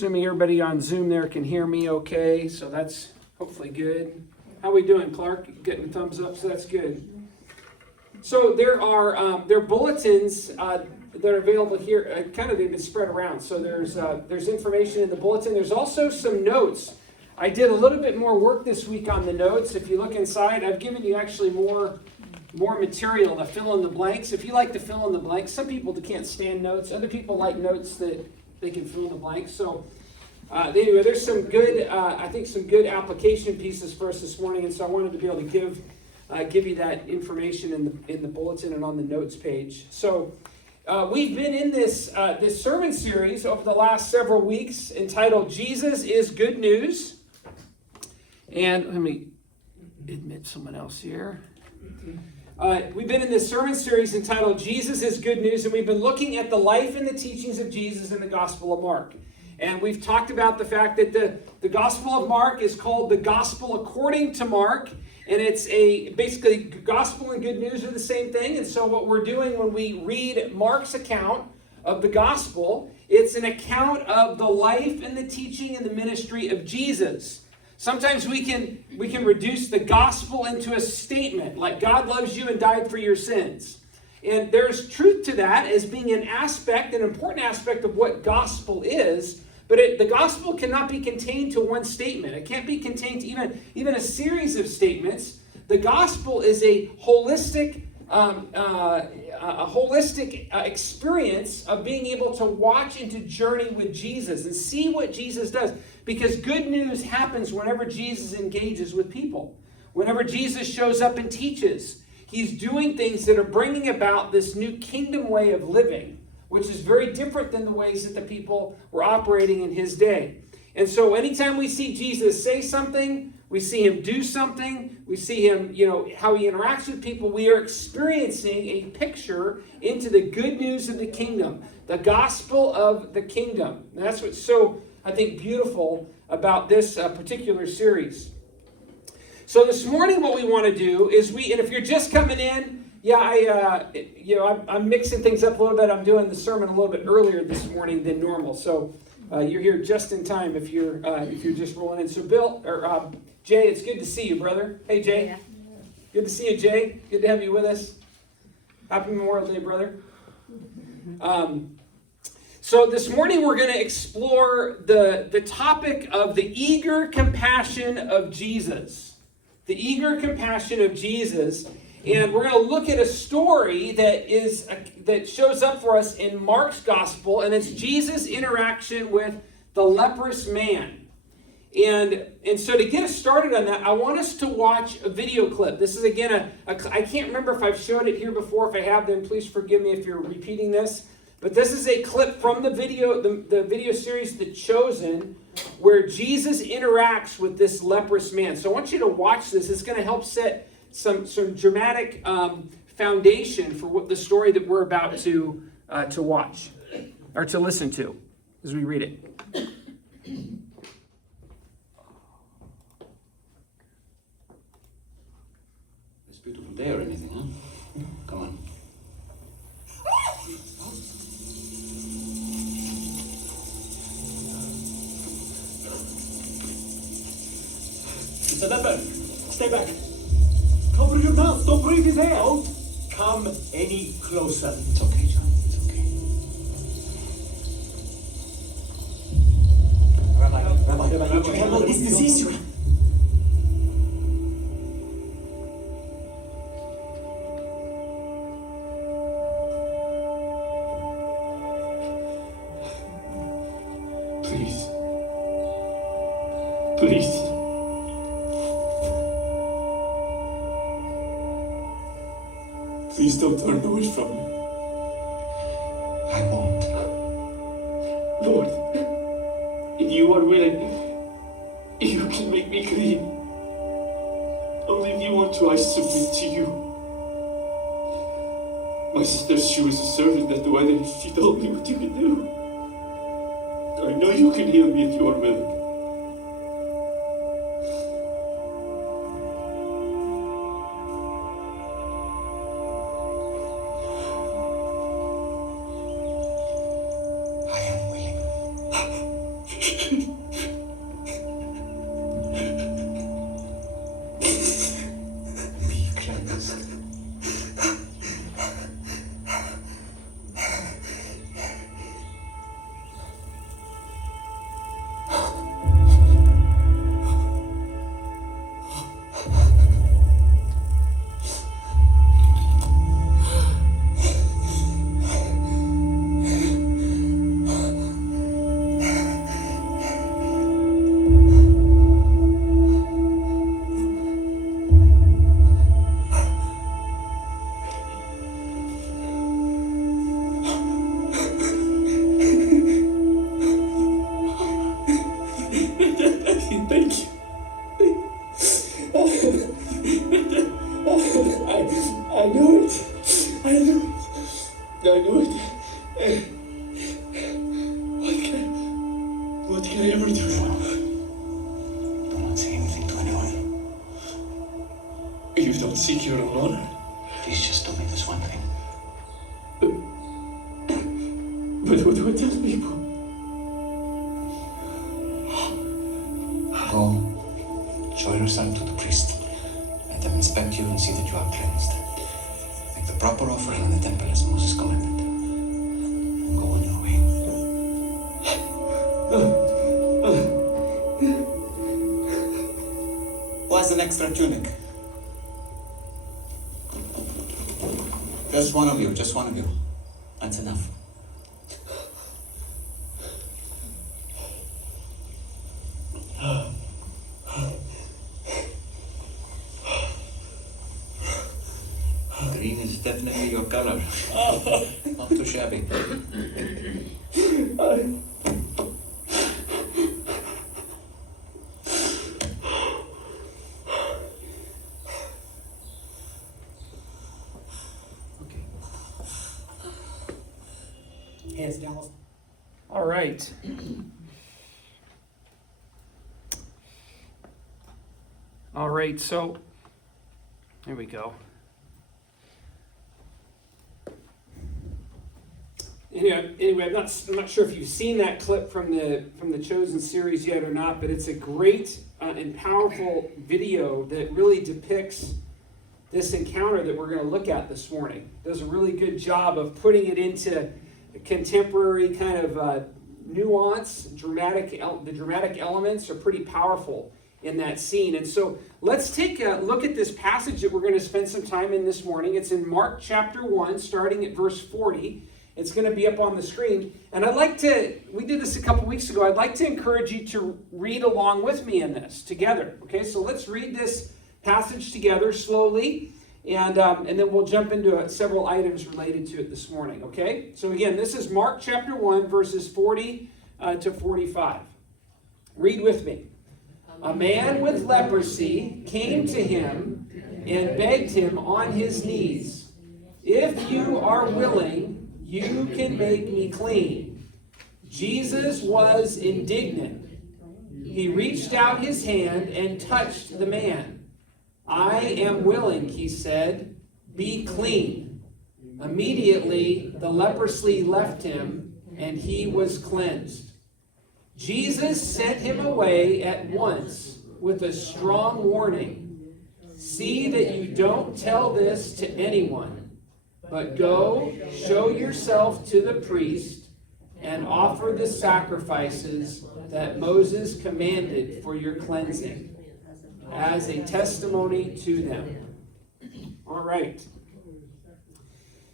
Assuming everybody on Zoom there can hear me okay, so that's hopefully good. How we doing, Clark? Getting a thumbs up, so that's good. So there are bulletins that are available here. Kind of they've been spread around. So there's information in the bulletin. There's also some notes. I did a little bit more work this week on the notes. If you look inside, I've given you actually more material to fill in the blanks. If you like to fill in the blanks, some people can't stand notes. Other people like notes that they can fill in the blanks. So anyway, there's some good, I think some good application pieces for us this morning. And so I wanted to be able to give you that information in the bulletin and on the notes page. So we've been in this sermon series over the last several weeks entitled Jesus is Good News. And let me admit someone else here. We've been in this sermon series entitled Jesus is Good News, and we've been looking at the life and the teachings of Jesus in the Gospel of Mark. And we've talked about the fact that the Gospel of Mark is called the Gospel according to Mark, and it's basically gospel and good news are the same thing. And so what we're doing when we read Mark's account of the Gospel, it's an account of the life and the teaching and the ministry of Jesus. Sometimes we can reduce the gospel into a statement, like God loves you and died for your sins. And there's truth to that as being an important aspect of what gospel is, but the gospel cannot be contained to one statement. It can't be contained to even a series of statements. The gospel is a holistic experience of being able to watch and to journey with Jesus and see what Jesus does. Because good news happens whenever Jesus engages with people. Whenever Jesus shows up and teaches, he's doing things that are bringing about this new kingdom way of living, which is very different than the ways that the people were operating in his day. And so anytime we see Jesus say something, we see him do something, we see him, how he interacts with people, we are experiencing a picture into the good news of the kingdom, the gospel of the kingdom. And that's what's so, I think, beautiful about this particular series. So this morning what we want to do is and if you're just coming in, I'm mixing things up a little bit. I'm doing the sermon a little bit earlier this morning than normal. So you're here just in time if you're just rolling in. So Bill, or Jay, it's good to see you, brother. Hey, Jay. Yeah. Good to see you, Jay. Good to have you with us. Happy Memorial Day, brother. So this morning we're going to explore the topic of the eager compassion of Jesus. The eager compassion of Jesus. And we're going to look at a story that shows up for us in Mark's gospel, and it's Jesus' interaction with the leprous man. And so to get us started on that, I want us to watch a video clip. This is, again, I can't remember if I've showed it here before. If I have, then please forgive me if you're repeating this. But this is a clip from the video series The Chosen, where Jesus interacts with this leprous man. So I want you to watch this. It's going to help set some dramatic foundation for what the story that we're about to watch or to listen to as we read it. It's a beautiful day or anything, huh? Come on. Mr. Leopard, stay back. Cover your mouth. Don't breathe his air. Don't come any closer. It's okay, John. It's okay. Rabbi, you can handle this disease. You can. Please. Please. Please don't turn away from me. I won't. Lord, if you are willing, you can make me clean. Only if you want to, I submit to you. My sister, she was a servant at the wedding. She told me what you could do. I know you can heal me if you are willing. Be cleansed. Thank you. I knew it. I knew it. I knew it. What can I ever do? Do not say anything to anyone. You don't seek your own honor. Please just do me this one thing. But what do I tell people? Go, show yourself to the priest. Let them inspect you and see that you are cleansed. Make the proper offering in the temple as Moses commanded. And go on your way. Who has an extra tunic? Just one of you, just one of you. That's enough. Green is definitely your color. Not too shabby. Okay. Hands down. All right. All right, so there we go. Anyway, I'm not sure if you've seen that clip from the Chosen series yet or not, but it's a great and powerful video that really depicts this encounter that we're going to look at this morning. Does a really good job of putting it into contemporary kind of nuance. The dramatic elements are pretty powerful in that scene. And so let's take a look at this passage that we're going to spend some time in this morning. It's in Mark chapter 1, starting at verse 40. It's going to be up on the screen. And we did this a couple weeks ago, I'd like to encourage you to read along with me in this together. Okay, so let's read this passage together slowly, and then we'll jump into several items related to it this morning. Okay, so again, this is Mark chapter 1, verses 40 to 45. Read with me. A man with leprosy came to him and begged him on his knees, "If you are willing, you can make me clean." Jesus was indignant. He reached out his hand and touched the man. "I am willing," he said, "be clean." Immediately the leprosy left him and he was cleansed. Jesus sent him away at once with a strong warning. "See that you don't tell this to anyone. But go, show yourself to the priest, and offer the sacrifices that Moses commanded for your cleansing, as a testimony to them." All right.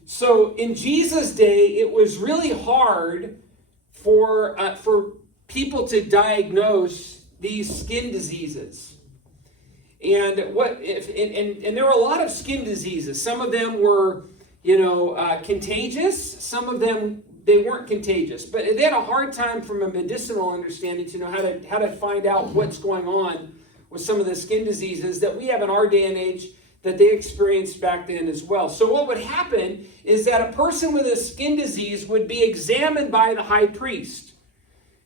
So in Jesus' day, it was really hard for people to diagnose these skin diseases. And there were a lot of skin diseases. Some of them were contagious. Some of them, they weren't contagious. But they had a hard time from a medicinal understanding to know how to find out what's going on with some of the skin diseases that we have in our day and age that they experienced back then as well. So what would happen is that a person with a skin disease would be examined by the high priest.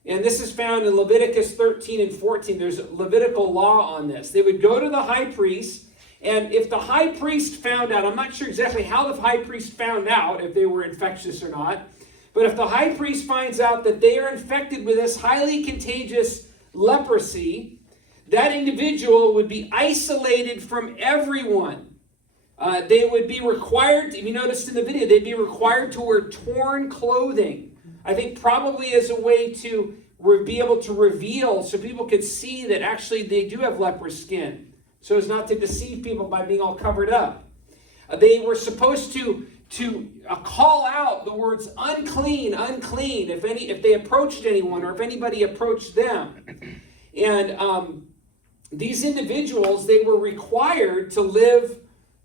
And this is found in Leviticus 13 and 14. There's a Levitical law on this. They would go to the high priest, and if the high priest found out, I'm not sure exactly how the high priest found out if they were infectious or not, But if the high priest finds out that they are infected with this highly contagious leprosy, that individual would be isolated from everyone. They would be required, if you noticed in the video, they'd be required to wear torn clothing. I think probably as a way to be able to reveal so people could see that actually they do have leprous skin, so as not to deceive people by being all covered up. They were supposed to call out the words unclean, unclean, if they approached anyone or if anybody approached them. And these individuals, they were required to live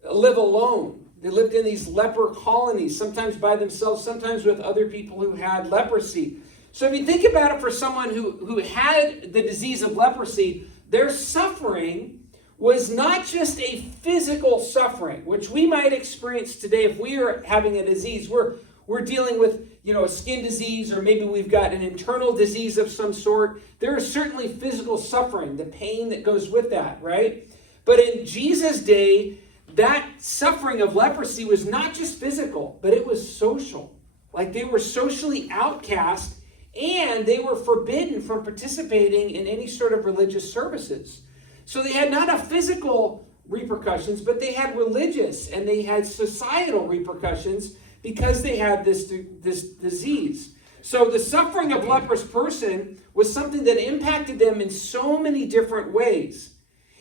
alone. They lived in these leper colonies, sometimes by themselves, sometimes with other people who had leprosy. So if you think about it, for someone who had the disease of leprosy, their suffering was not just a physical suffering, which we might experience today if we are having a disease. We're dealing with, a skin disease, or maybe we've got an internal disease of some sort. There is certainly physical suffering, the pain that goes with that, right? But in Jesus' day, that suffering of leprosy was not just physical, but it was social. Like, they were socially outcast, and they were forbidden from participating in any sort of religious services. So they had not a physical repercussions, but they had religious and they had societal repercussions because they had this disease. So the suffering of a leprous person was something that impacted them in so many different ways.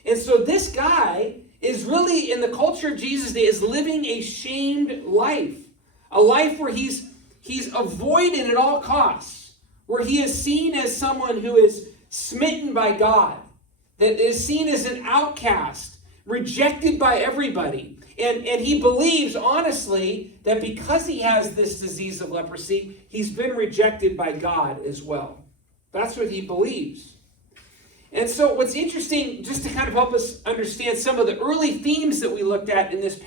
And so this guy is really, in the culture of Jesus' day, is living a shamed life. A life where he's avoided at all costs. Where he is seen as someone who is smitten by God. That is seen as an outcast, rejected by everybody. And he believes, honestly, that because he has this disease of leprosy, he's been rejected by God as well. That's what he believes. And so what's interesting, just to kind of help us understand some of the early themes that we looked at in this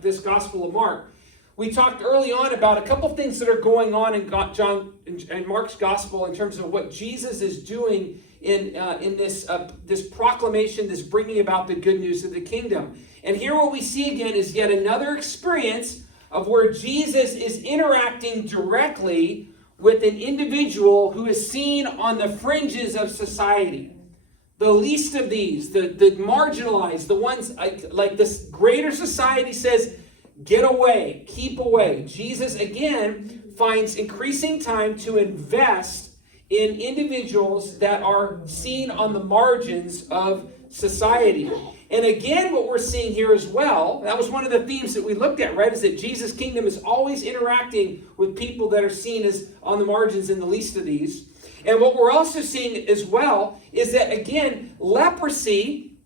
this Gospel of Mark, we talked early on about a couple things that are going on in John and Mark's Gospel in terms of what Jesus is doing in this proclamation, this bringing about the good news of the kingdom. And here what we see again is yet another experience of where Jesus is interacting directly with an individual who is seen on the fringes of society. The least of these, the marginalized, the ones like this greater society says, get away, keep away. Jesus, again, finds increasing time to invest in individuals that are seen on the margins of society. And again, what we're seeing here as well, that was one of the themes that we looked at, right? Is that Jesus' kingdom is always interacting with people that are seen as on the margins and the least of these. And what we're also seeing as well is that, again, leprosy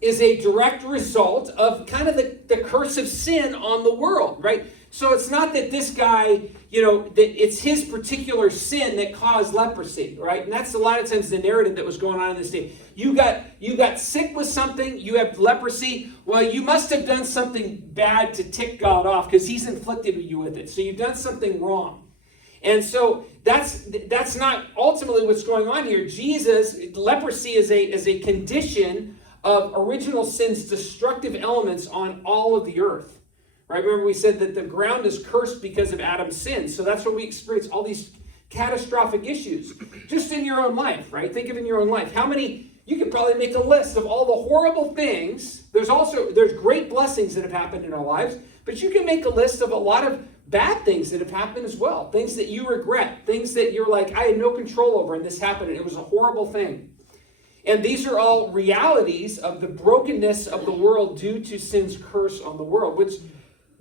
is a direct result of kind of the curse of sin on the world, right? So it's not that this guy, that it's his particular sin that caused leprosy, right? And that's a lot of times the narrative that was going on in this day. You got sick with something, you have leprosy. Well, you must have done something bad to tick God off because he's inflicted you with it. So you've done something wrong. And so that's not ultimately what's going on here. Leprosy is a condition of original sin's destructive elements on all of the earth. Right? Remember we said that the ground is cursed because of Adam's sin. So that's what we experience, all these catastrophic issues. Just in your own life, right? Think of in your own life. You could probably make a list of all the horrible things. There's great blessings that have happened in our lives, but you can make a list of a lot of bad things that have happened as well. Things that you regret, things that you're like, I had no control over and this happened and it was a horrible thing. And these are all realities of the brokenness of the world due to sin's curse on the world, which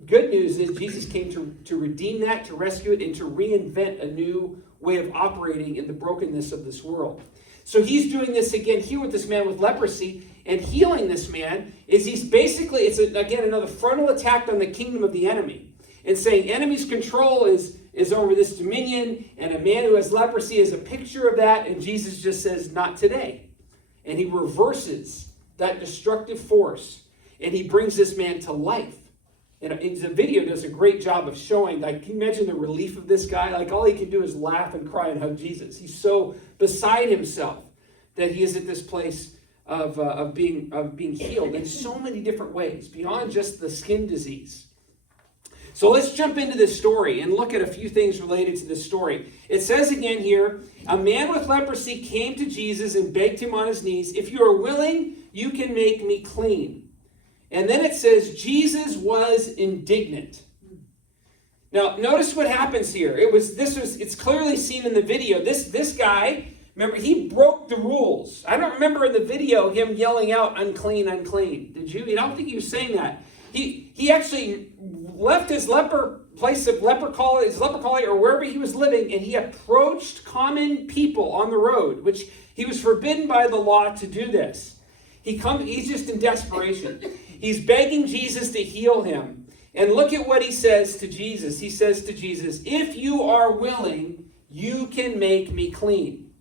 good news is Jesus came to redeem that, to rescue it, and to reinvent a new way of operating in the brokenness of this world. So he's doing this again here with this man with leprosy, and healing this man it's again another frontal attack on the kingdom of the enemy. And saying enemy's control is over this dominion, and a man who has leprosy is a picture of that, and Jesus just says, not today. And he reverses that destructive force, and he brings this man to life. And the video does a great job of showing, can you imagine the relief of this guy? All he can do is laugh and cry and hug Jesus. He's so beside himself that he is at this place of being healed in so many different ways, beyond just the skin disease. So let's jump into this story and look at a few things related to this story. It says again here, a man with leprosy came to Jesus and begged him on his knees, if you are willing, you can make me clean. And then it says, Jesus was indignant. Now, notice what happens here. It's clearly seen in the video. This guy, remember, he broke the rules. I don't remember in the video him yelling out, unclean, unclean. Did you? I don't think he was saying that. He actually left his his leper colony or wherever he was living, and he approached common people on the road, which he was forbidden by the law to do this. He's just in desperation. He's begging Jesus to heal him. And look at what he says to Jesus. He says to Jesus, if you are willing, you can make me clean.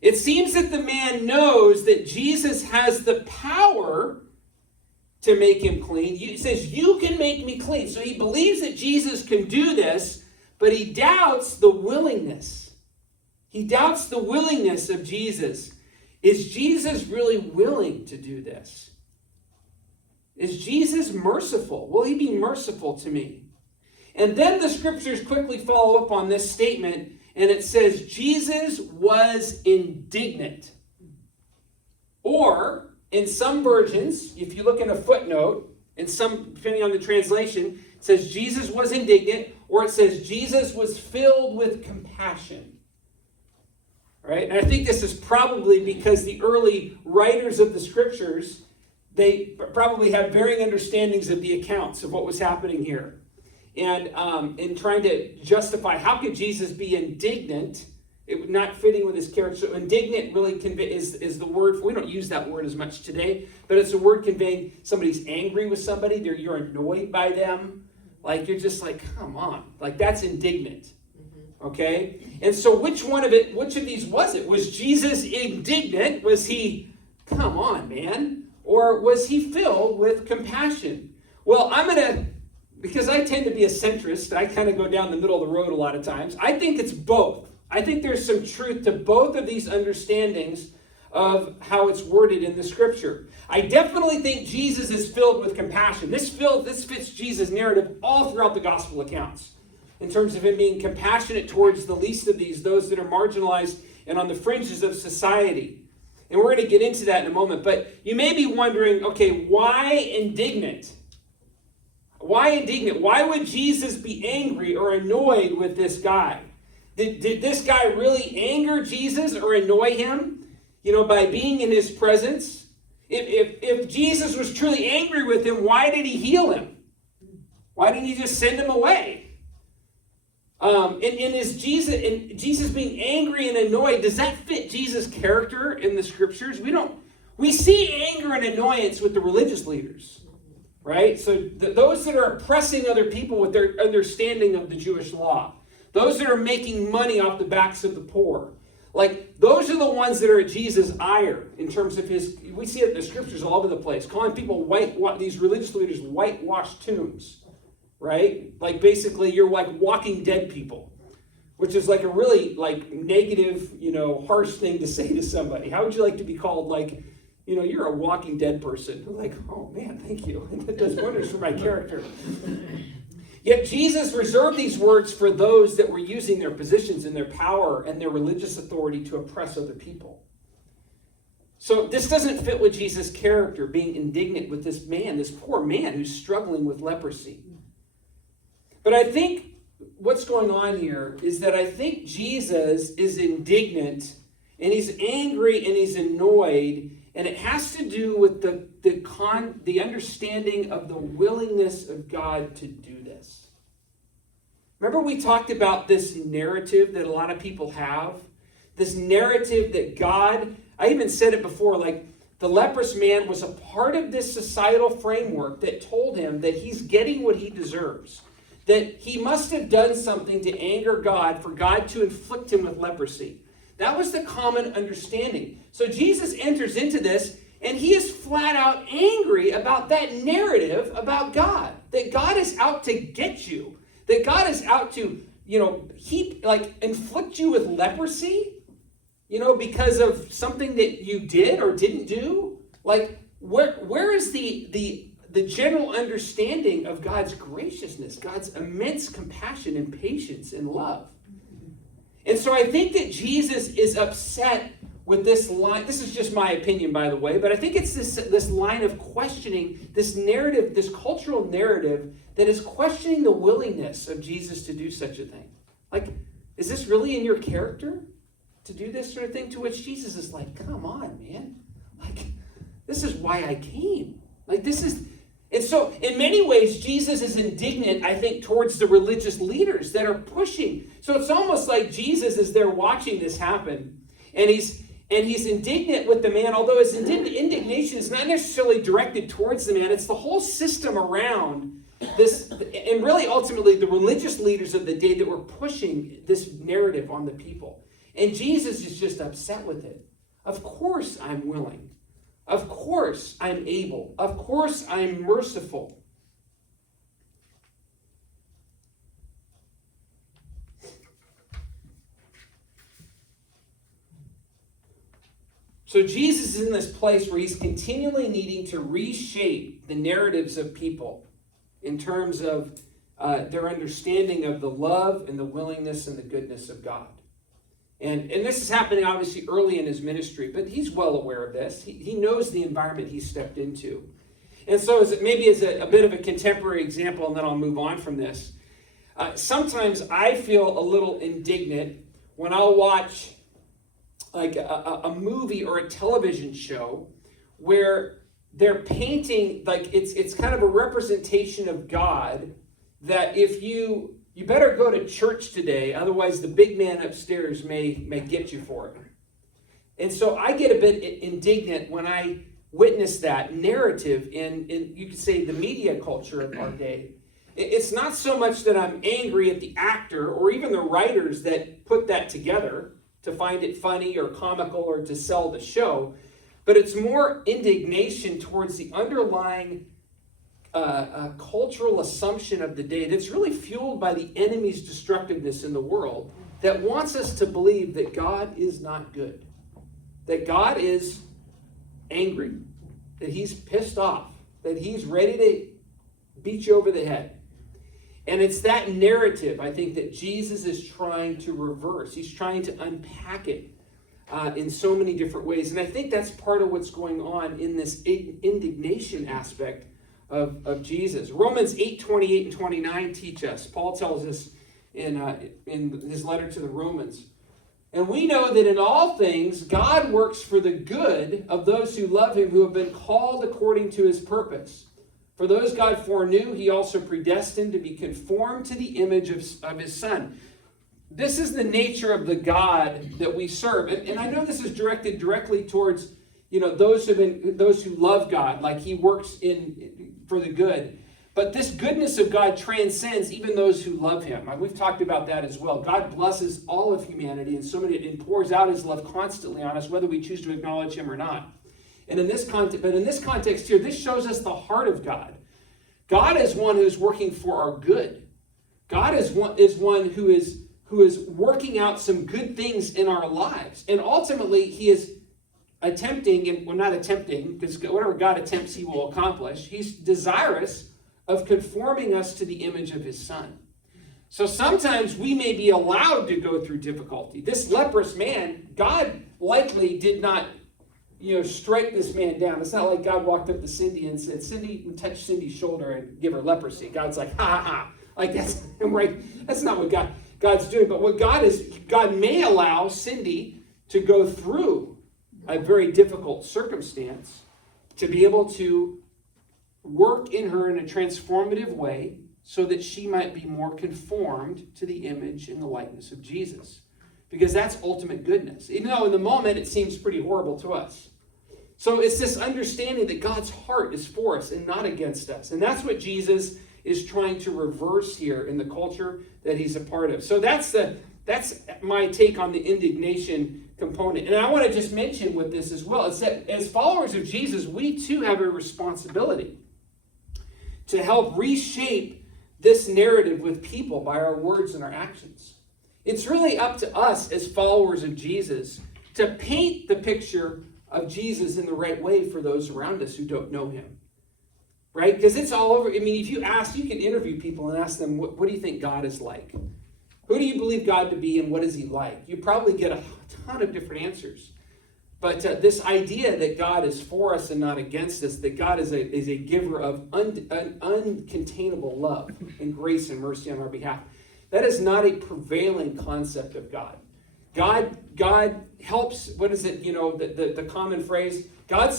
It seems that the man knows that Jesus has the power to make him clean. He says, you can make me clean. So he believes that Jesus can do this, but he doubts the willingness. He doubts the willingness of Jesus. Is Jesus really willing to do this? Is Jesus merciful? Will he be merciful to me? And then the scriptures quickly follow up on this statement, and it says, Jesus was indignant. Or, in some versions, if you look in a footnote, in some, depending on the translation, it says Jesus was indignant, or it says Jesus was filled with compassion. Right? And I think this is probably because the early writers of the scriptures, they probably have varying understandings of the accounts of what was happening here. And in trying to justify how could Jesus be indignant, it was not fitting with his character. So indignant really is the word. We don't use that word as much today, but it's a word conveying somebody's angry with somebody. You're annoyed by them. Like, you're just like, come on. Like, that's indignant. Okay? And so which of these was it? Was Jesus indignant? Was he, come on, man? Or was he filled with compassion? Well, because I tend to be a centrist, I kind of go down the middle of the road a lot of times. I think it's both. I think there's some truth to both of these understandings of how it's worded in the scripture. I definitely think Jesus is filled with compassion. This fits Jesus' narrative all throughout the gospel accounts in terms of him being compassionate towards the least of these, those that are marginalized and on the fringes of society. And we're going to get into that in a moment. But you may be wondering, okay, why indignant? Why indignant? Why would Jesus be angry or annoyed with this guy? Did this guy really anger Jesus or annoy him, by being in his presence? If Jesus was truly angry with him, why did he heal him? Why didn't he just send him away? And is Jesus being angry and annoyed, does that fit Jesus' character in the scriptures? We see anger and annoyance with the religious leaders, right? So those that are oppressing other people with their understanding of the Jewish law, those that are making money off the backs of the poor, like those are the ones that are at Jesus' ire in terms of we see it in the scriptures all over the place, calling people these religious leaders whitewashed tombs, right? Like basically you're like walking dead people, which is like a really like negative, harsh thing to say to somebody. How would you like to be called like, you're a walking dead person? Like, oh man, thank you. That does wonders for my character. Yet Jesus reserved these words for those that were using their positions and their power and their religious authority to oppress other people. So this doesn't fit with Jesus' character, being indignant with this man, this poor man who's struggling with leprosy. But I think what's going on here is that I think Jesus is indignant and he's angry and he's annoyed, and it has to do with the understanding of the willingness of God to do this. Remember we talked about this narrative that a lot of people have? This narrative that God, I even said it before, like the leprous man was a part of this societal framework that told him that he's getting what he deserves. That he must have done something to anger God for God to inflict him with leprosy. That was the common understanding. So Jesus enters into this, and he is flat out angry about that narrative about God. That God is out to get you. That God is out to, inflict you with leprosy, because of something that you did or didn't do. Like, where is the the general understanding of God's graciousness, God's immense compassion and patience and love. And so I think that Jesus is upset with this line. This is just my opinion, by the way, but I think it's this line of questioning, this narrative, this cultural narrative that is questioning the willingness of Jesus to do such a thing. Like, is this really in your character to do this sort of thing? To which Jesus is like, come on, man. Like, this is why I came. Like, this is... And so, in many ways, Jesus is indignant, I think, towards the religious leaders that are pushing. So it's almost like Jesus is there watching this happen, and he's indignant with the man, although his indignation is not necessarily directed towards the man. It's the whole system around this, and really, ultimately, the religious leaders of the day that were pushing this narrative on the people. And Jesus is just upset with it. Of course I'm willing. Of course I'm able. Of course I'm merciful. So Jesus is in this place where he's continually needing to reshape the narratives of people in terms of their understanding of the love and the willingness and the goodness of God. And this is happening obviously early in his ministry, but he's well aware of this. He knows the environment he stepped into. And so maybe as a bit of a contemporary example, and then I'll move on from this. Sometimes I feel a little indignant when I'll watch like a movie or a television show where they're painting, like it's kind of a representation of God, that if you better go to church today, otherwise the big man upstairs may get you for it. And so I get a bit indignant when I witness that narrative in you could say the media culture of our day. It's not so much that I'm angry at the actor or even the writers that put that together to find it funny or comical or to sell the show, but it's more indignation towards the underlying cultural assumption of the day that's really fueled by the enemy's destructiveness in the world that wants us to believe that God is not good, that God is angry, that he's pissed off, that he's ready to beat you over the head. And it's that narrative, I think, that Jesus is trying to reverse. He's trying to unpack it in so many different ways. And I think that's part of what's going on in this indignation aspect of Jesus. Romans 8:28 and 29 teach us. Paul tells us in his letter to the Romans. And we know that in all things, God works for the good of those who love him, who have been called according to his purpose. For those God foreknew, he also predestined to be conformed to the image of his Son. This is the nature of the God that we serve. And I know this is directed directly towards, those who love God, like he works for the good. But this goodness of God transcends even those who love him. We've talked about that as well. God blesses all of humanity and pours out his love constantly on us, whether we choose to acknowledge him or not. And in this context here, this shows us the heart of God. God is one who's working for our good. God is one who is working out some good things in our lives. And ultimately, he is attempting, not attempting, because whatever God attempts, he will accomplish. He's desirous of conforming us to the image of his Son. So sometimes we may be allowed to go through difficulty. This leprous man, God likely did not strike this man down. It's not like God walked up to Cindy and said, Cindy, touch Cindy's shoulder and give her leprosy. God's like, ha ha ha. Like that's right. That's not what God's doing. But what God may allow Cindy to go through a very difficult circumstance to be able to work in her in a transformative way so that she might be more conformed to the image and the likeness of Jesus. Because that's ultimate goodness. Even though in the moment it seems pretty horrible to us. So it's this understanding that God's heart is for us and not against us. And that's what Jesus is trying to reverse here in the culture that he's a part of. So that's my take on the indignation component. And I want to just mention with this as well, is that as followers of Jesus, we too have a responsibility to help reshape this narrative with people by our words and our actions. It's really up to us as followers of Jesus to paint the picture of Jesus in the right way for those around us who don't know him. right? Because it's all over. I mean, if you ask, you can interview people and ask them, what do you think God is like? Who do you believe God to be and what is he like? You probably get a ton of different answers. But this idea that God is for us and not against us, that God is a giver of uncontainable love and grace and mercy on our behalf, that is not a prevailing concept of God. God helps, what is it, the common phrase, God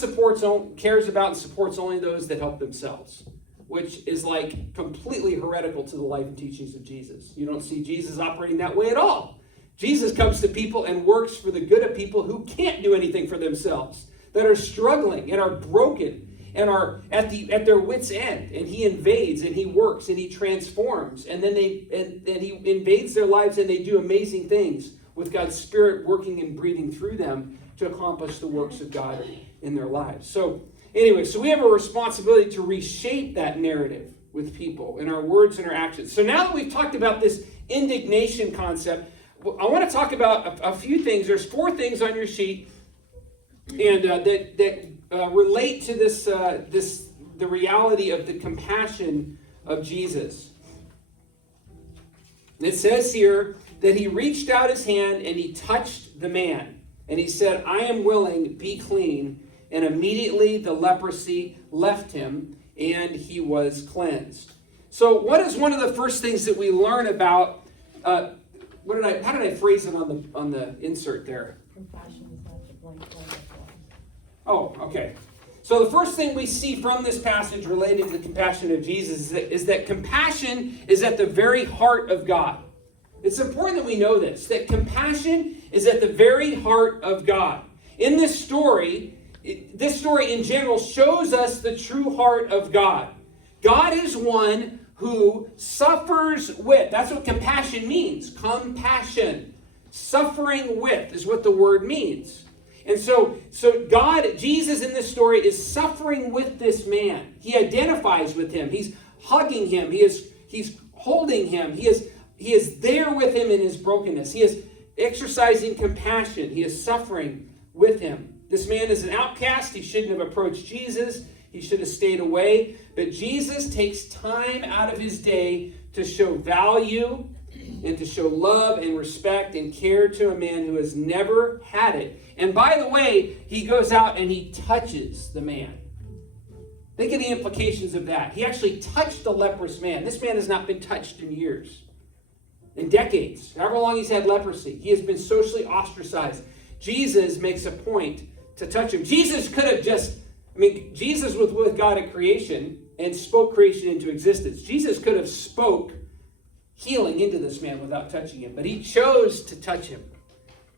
cares about and supports only those that help themselves, which is like completely heretical to the life and teachings of Jesus. You don't see Jesus operating that way at all. Jesus comes to people and works for the good of people who can't do anything for themselves, that are struggling and are broken and are at their wits' end. And he invades and he works and he transforms. And then he invades their lives and they do amazing things with God's Spirit working and breathing through them to accomplish the works of God in their lives. So anyway, so we have a responsibility to reshape that narrative with people in our words and our actions. So now that we've talked about this indignation concept, I want to talk about a few things. There's 4 things on your sheet, and that relate to the reality of the compassion of Jesus. And it says here that he reached out his hand and he touched the man, and he said, "I am willing, be clean." And immediately the leprosy left him, and he was cleansed. So, what is one of the first things that we learn about? How did I phrase it on the insert there? Compassion is not the blank slate. Oh, okay. So the first thing we see from this passage related to the compassion of Jesus is that compassion is at the very heart of God. It's important that we know this, that compassion is at the very heart of God. In this story in general shows us the true heart of God. God is one who suffers with. That's what compassion means. Compassion. Suffering with is what the word means. And so Jesus in this story is suffering with this man. He identifies with him. He's hugging him. He's holding him. He is there with him in his brokenness. He is exercising compassion. He is suffering with him. This man is an outcast. He shouldn't have approached Jesus. He should have stayed away. But Jesus takes time out of his day to show value and to show love and respect and care to a man who has never had it. And by the way, he goes out and he touches the man. Think of the implications of that. He actually touched the leprous man. This man has not been touched in years, in decades, however long he's had leprosy. He has been socially ostracized. Jesus makes a point to touch him. Jesus could have Jesus was with God at creation and spoke creation into existence. Jesus could have spoke healing into this man without touching him, but he chose to touch him,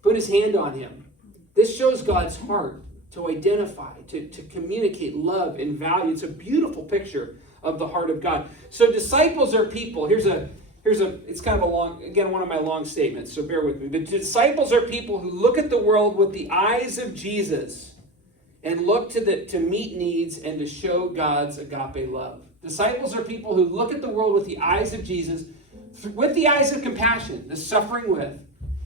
put his hand on him. This shows God's heart to identify, to communicate love and value. It's a beautiful picture of the heart of God. So disciples are people. It's kind of a long, again, one of my long statements, so bear with me. But disciples are people who look at the world with the eyes of Jesus and look to meet needs and to show God's agape love. Disciples are people who look at the world with the eyes of Jesus, with the eyes of compassion, the suffering with,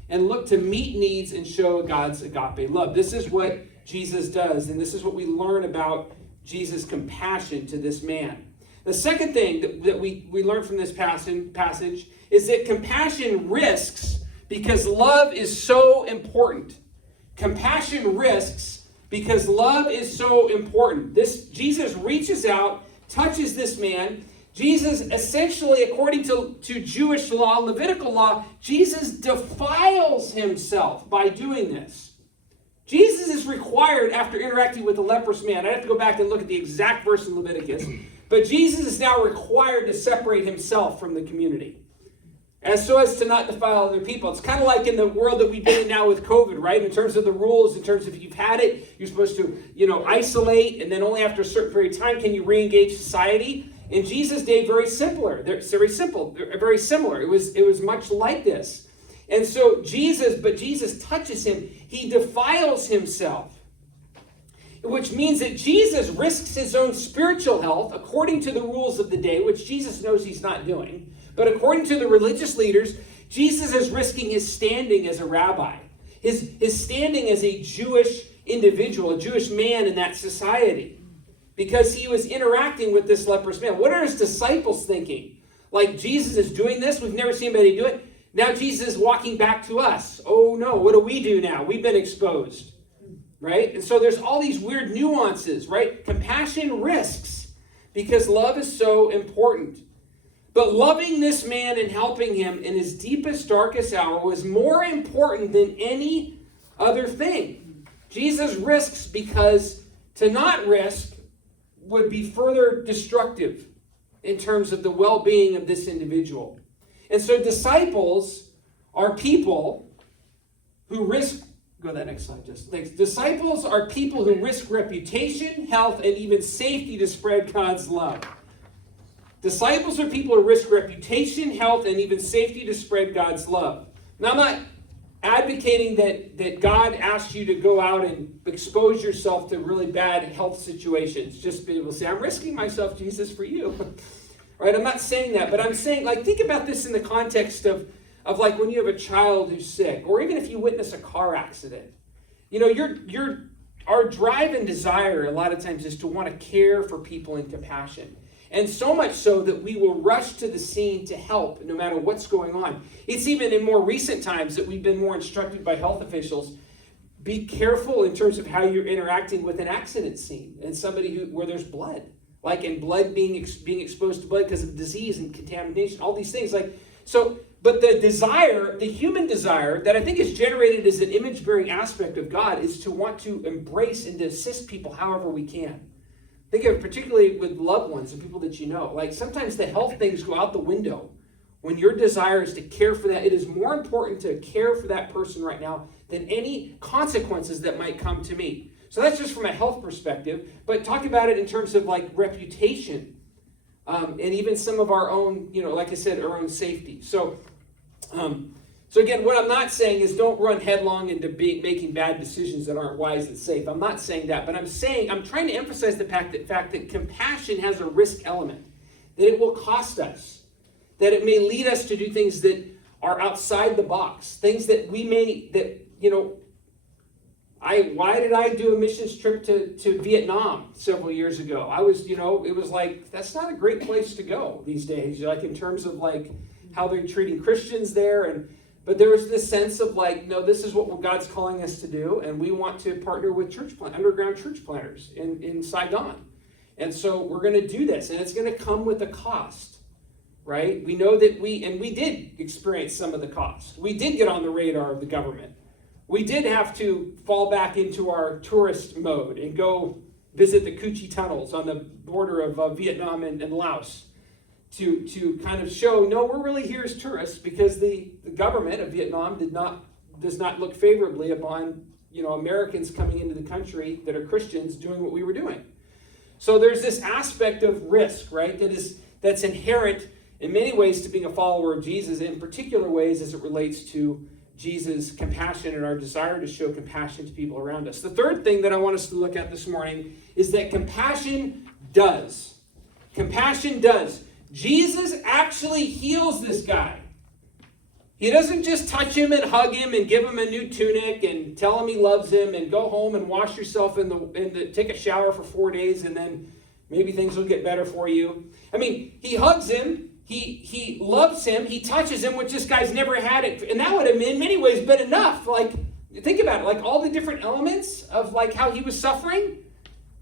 and look to meet needs and show God's agape love. This is what Jesus does, and this is what we learn about Jesus' compassion to this man. The second thing that we learn from this passage is that compassion risks because love is so important. Compassion risks because love is so important. Jesus reaches out, touches this man. Jesus essentially, according to Jewish law, Levitical law, Jesus defiles himself by doing this. Jesus is required, after interacting with the leprous man, I have to go back and look at the exact verse in Leviticus, but Jesus is now required to separate himself from the community, so as to not defile other people. It's kind of like in the world that we've been in now with COVID, right? In terms of the rules, in terms of if you've had it, you're supposed to, isolate, and then only after a certain period of time can you re-engage society. In Jesus' day, very similar. Very similar. It was much like this. And so Jesus touches him. He defiles himself, which means that Jesus risks his own spiritual health according to the rules of the day, which Jesus knows he's not doing. But according to the religious leaders, Jesus is risking his standing as a rabbi, his standing as a Jewish individual, a Jewish man in that society. because he was interacting with this leprous man. What are his disciples thinking? Like, Jesus is doing this? We've never seen anybody do it. Now Jesus is walking back to us. Oh no, what do we do now? We've been exposed, right? And so there's all these weird nuances, right? Compassion risks because love is so important. But loving this man and helping him in his deepest, darkest hour was more important than any other thing. Jesus risks because to not risk would be further destructive in terms of the well-being of this individual. And so disciples are people who risk, go to that next slide, just. Thanks. Disciples are people who risk reputation, health, and even safety to spread God's love. Disciples are people who risk reputation, health, and even safety to spread God's love. Now, I'm not advocating that God asks you to go out and expose yourself to really bad health situations. Just be able to say, I'm risking myself, Jesus, for you. Right? I'm not saying that, but I'm saying, like, think about this in the context of like when you have a child who's sick, or even if you witness a car accident. You know, our drive and desire a lot of times is to want to care for people in compassion. And so much so that we will rush to the scene to help no matter what's going on. It's even in more recent times that we've been more instructed by health officials, be careful in terms of how you're interacting with an accident scene and somebody where there's blood. Like, and blood being exposed to blood because of disease and contamination, all these things. Like, so, but the desire, the human desire that I think is generated as an image-bearing aspect of God is to want to embrace and to assist people however we can. Think of it particularly with loved ones and people that you know. Like, sometimes the health things go out the window when your desire is to care for that. It is more important to care for that person right now than any consequences that might come to me. So that's just from a health perspective, but talk about it in terms of like reputation, and even some of our own, you know, like I said, our own safety. So again, what I'm not saying is don't run headlong into making bad decisions that aren't wise and safe. I'm not saying that, but I'm trying to emphasize the fact that compassion has a risk element, that it will cost us, that it may lead us to do things that are outside the box, things that why did I do a missions trip to Vietnam several years ago? I was, it was like, that's not a great place to go these days, like in terms of like how they're treating Christians there. But there was this sense of like, no, this is what God's calling us to do. And we want to partner with underground church planters in Saigon. And so we're going to do this, and it's going to come with a cost, right? We know that we did experience some of the cost. We did get on the radar of the government. We did have to fall back into our tourist mode and go visit the Cu Chi tunnels on the border of Vietnam and Laos to kind of show, no, we're really here as tourists because the government of Vietnam does not look favorably upon, Americans coming into the country that are Christians doing what we were doing. So there's this aspect of risk, right, that's inherent in many ways to being a follower of Jesus, in particular ways as it relates to Jesus' compassion and our desire to show compassion to people around us. The third thing that I want us to look at this morning is that compassion does. Compassion does. Jesus actually heals this guy. He doesn't just touch him and hug him and give him a new tunic and tell him he loves him and go home and wash yourself take a shower for 4 days and then maybe things will get better for you. I mean, he hugs him. He loves him. He touches him, which this guy's never had it. And that would have in many ways been enough. Like, think about it. Like all the different elements of like how he was suffering.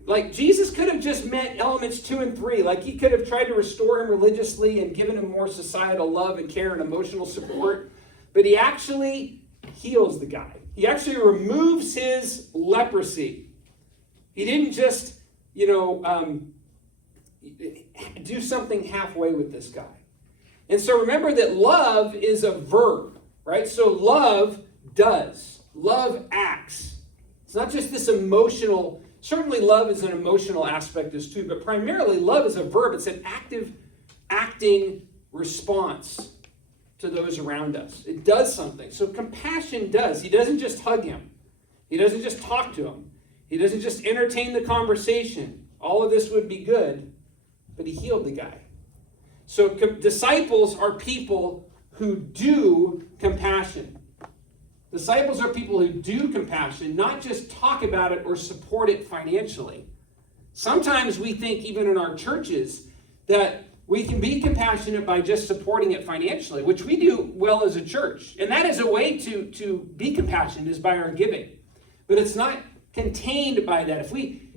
Like Jesus could have just met elements 2 and 3. Like he could have tried to restore him religiously and given him more societal love and care and emotional support. But he actually heals the guy. He actually removes his leprosy. He didn't just, do something halfway with this guy. And so remember that love is a verb, right? So love does. Love acts. It's not just this emotional, certainly love is an emotional aspect of this too, but primarily love is a verb. It's an active, acting response to those around us. It does something. So compassion does. He doesn't just hug him. He doesn't just talk to him. He doesn't just entertain the conversation. All of this would be good, but he healed the guy. So disciples are people who do compassion. Disciples are people who do compassion, not just talk about it or support it financially. Sometimes we think, even in our churches, that we can be compassionate by just supporting it financially, which we do well as a church. And that is a way to be compassionate, is by our giving. But it's not contained by that.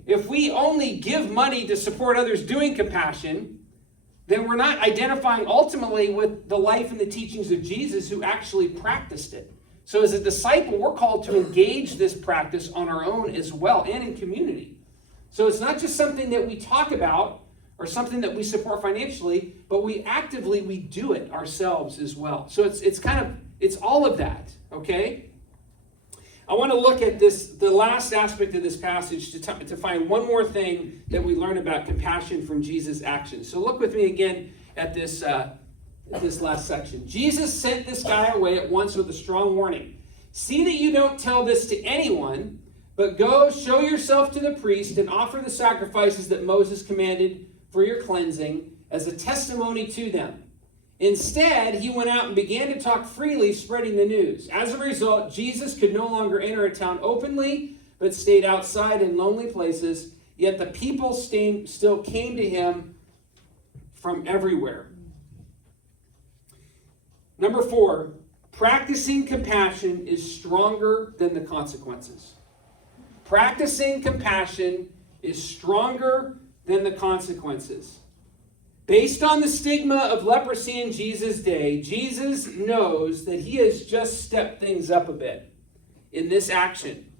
If we only give money to support others doing compassion, then we're not identifying ultimately with the life and the teachings of Jesus, who actually practiced it. So as a disciple, we're called to engage this practice on our own as well, and in community. So it's not just something that we talk about or something that we support financially, but we do it ourselves as well. So it's all of that, okay? I want to look at the last aspect of this passage to find one more thing that we learn about compassion from Jesus' actions. So look with me again at this last section. Jesus sent this guy away at once with a strong warning. See that you don't tell this to anyone, but go show yourself to the priest and offer the sacrifices that Moses commanded for your cleansing as a testimony to them. Instead, he went out and began to talk freely, spreading the news. As a result, Jesus could no longer enter a town openly, but stayed outside in lonely places. Yet the people still came to him from everywhere. Number 4, practicing compassion is stronger than the consequences. Practicing compassion is stronger than the consequences. Based on the stigma of leprosy in Jesus' day, Jesus knows that he has just stepped things up a bit in this action.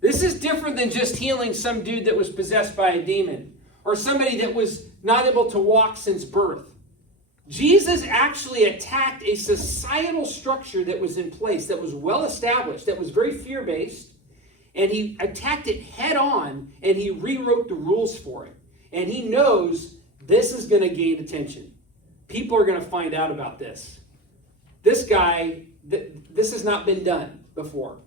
This is different than just healing some dude that was possessed by a demon, or somebody that was not able to walk since birth. Jesus actually attacked a societal structure that was in place, that was well established, that was very fear-based, and he attacked it head on, and he rewrote the rules for it. And he knows this is going to gain attention. People are going to find out about this. This guy, this has not been done before.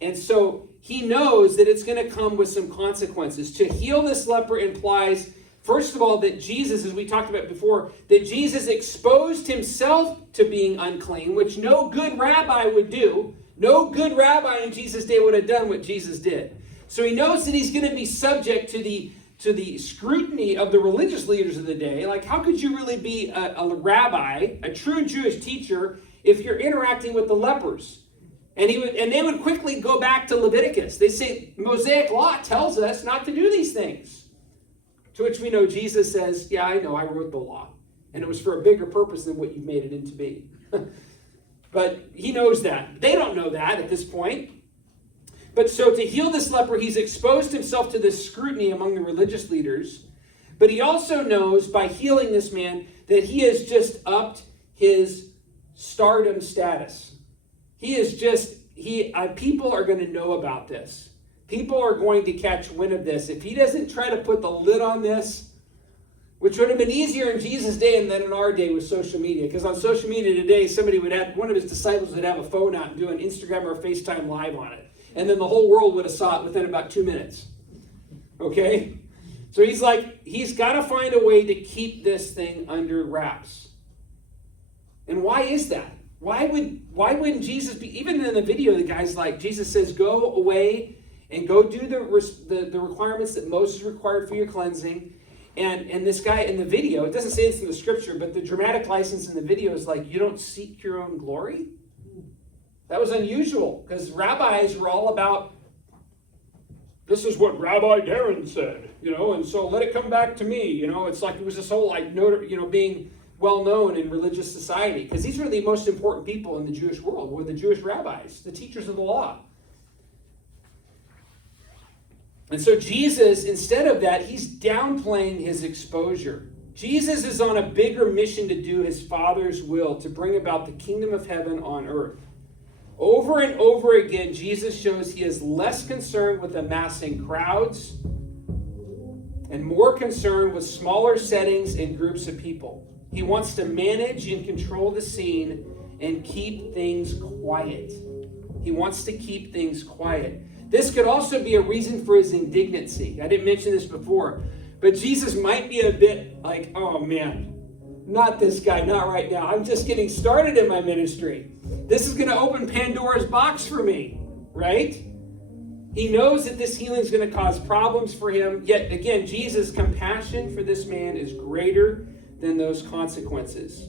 And so he knows that it's going to come with some consequences. To heal this leper implies, first of all, that Jesus, as we talked about before, that Jesus exposed himself to being unclean, which no good rabbi would do. No good rabbi in Jesus' day would have done what Jesus did. So he knows that he's going to be subject to the scrutiny of the religious leaders of the day. Like, how could you really be a rabbi, a true Jewish teacher, if you're interacting with the lepers? And they would quickly go back to Leviticus. They say, Mosaic law tells us not to do these things. To which we know Jesus says, yeah, I know, I wrote the law. And it was for a bigger purpose than what you've made it into be. But he knows that. They don't know that at this point. But so to heal this leper, he's exposed himself to this scrutiny among the religious leaders. But he also knows by healing this man that he has just upped his stardom status. People are going to know about this. People are going to catch wind of this. If he doesn't try to put the lid on this, which would have been easier in Jesus' day than in our day with social media. Because on social media today, one of his disciples would have a phone out and do an Instagram or FaceTime live on it. And then the whole world would have saw it within about 2 minutes. Okay? So he's got to find a way to keep this thing under wraps. And why is that? Why wouldn't Jesus be, even in the video, the guy's like, Jesus says, go away and go do the requirements that Moses required for your cleansing. And this guy in the video, it doesn't say this in the scripture, but the dramatic license in the video is like, you don't seek your own glory? That was unusual, because rabbis were all about, this is what Rabbi Darren said, and so let it come back to me. It's like it was this whole, being well-known in religious society, because these were the most important people in the Jewish world, were the Jewish rabbis, the teachers of the law. And so Jesus, instead of that, he's downplaying his exposure. Jesus is on a bigger mission to do his Father's will, to bring about the kingdom of heaven on earth. Over and over again, Jesus shows he is less concerned with amassing crowds and more concerned with smaller settings and groups of people. He wants to manage and control the scene and keep things quiet. He wants to keep things quiet. This could also be a reason for his indignancy. I didn't mention this before, but Jesus might be a bit like, oh man, not this guy, not right now. I'm just getting started in my ministry. This is going to open Pandora's box for me, right? He knows that this healing is going to cause problems for him. Yet again, Jesus' compassion for this man is greater than those consequences.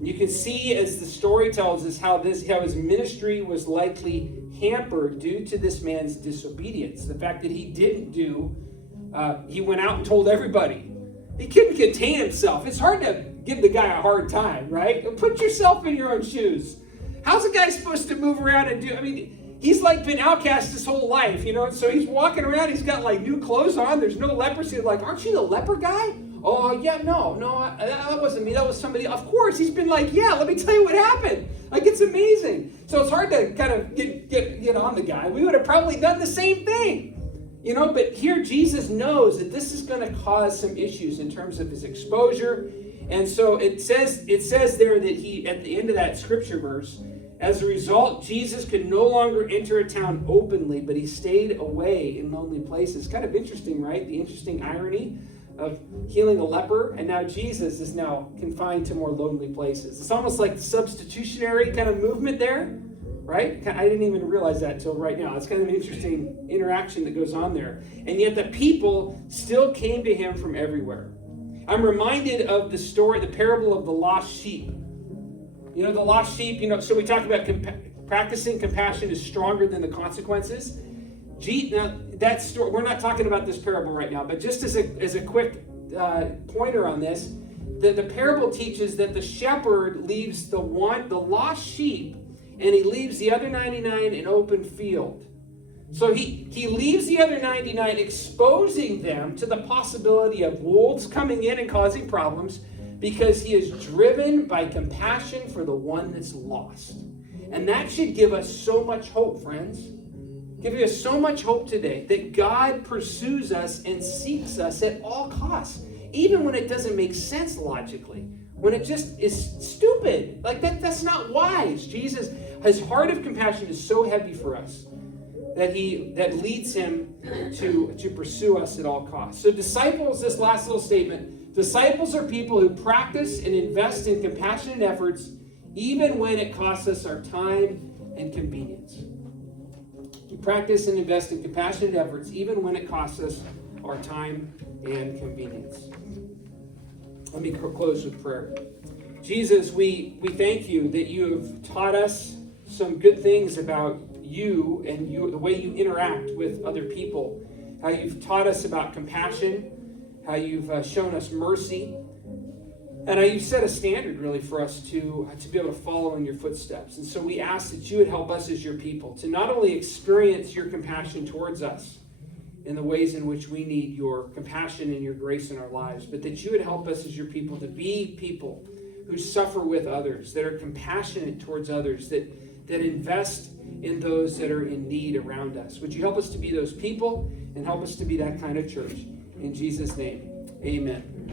You can see as the story tells us how his ministry was likely hampered due to this man's disobedience. The fact that he didn't do, he went out and told everybody. He couldn't contain himself. It's hard to give the guy a hard time, right? Put yourself in your own shoes. How's a guy supposed to move around and do, he's like been outcast his whole life, and so he's walking around, he's got like new clothes on, there's no leprosy. Like, aren't you the leper guy? Oh, yeah, no, that wasn't me, that was somebody. Of course, he's been like, yeah, let me tell you what happened. Like, it's amazing. So it's hard to kind of get on the guy. We would have probably done the same thing, but here Jesus knows that this is going to cause some issues in terms of his exposure. And so it says there that he, at the end of that scripture verse, as a result, Jesus could no longer enter a town openly, but he stayed away in lonely places. Kind of interesting, right? The interesting irony of healing a leper, and now Jesus is now confined to more lonely places. It's almost like the substitutionary kind of movement there, right? I didn't even realize that until right now. It's kind of an interesting interaction that goes on there. And yet the people still came to him from everywhere. I'm reminded of the story, the parable of the lost sheep. The lost sheep, so we talk about practicing compassion is stronger than the consequences. Now, that story, we're not talking about this parable right now, but just as a quick pointer on this, the parable teaches that the shepherd leaves the lost sheep, and he leaves the other 99 in open field. So he leaves the other 99, exposing them to the possibility of wolves coming in and causing problems, because he is driven by compassion for the one that's lost. And that should give us so much hope, friends. Give us so much hope today that God pursues us and seeks us at all costs, even when it doesn't make sense logically, when it just is stupid. Like that's not wise. Jesus, his heart of compassion is so heavy for us that leads him to pursue us at all costs. So disciples, this last little statement, disciples are people who practice and invest in compassionate efforts even when it costs us our time and convenience. We practice and invest in compassionate efforts even when it costs us our time and convenience. Let me close with prayer. Jesus, we thank you that you have taught us some good things about you and the way you interact with other people. How you've taught us about compassion, how you've shown us mercy, and how you've set a standard really for us to be able to follow in your footsteps. And so we ask that you would help us as your people to not only experience your compassion towards us in the ways in which we need your compassion and your grace in our lives, but that you would help us as your people to be people who suffer with others, that are compassionate towards others, that invest in those that are in need around us. Would you help us to be those people and help us to be that kind of church? In Jesus' name, amen.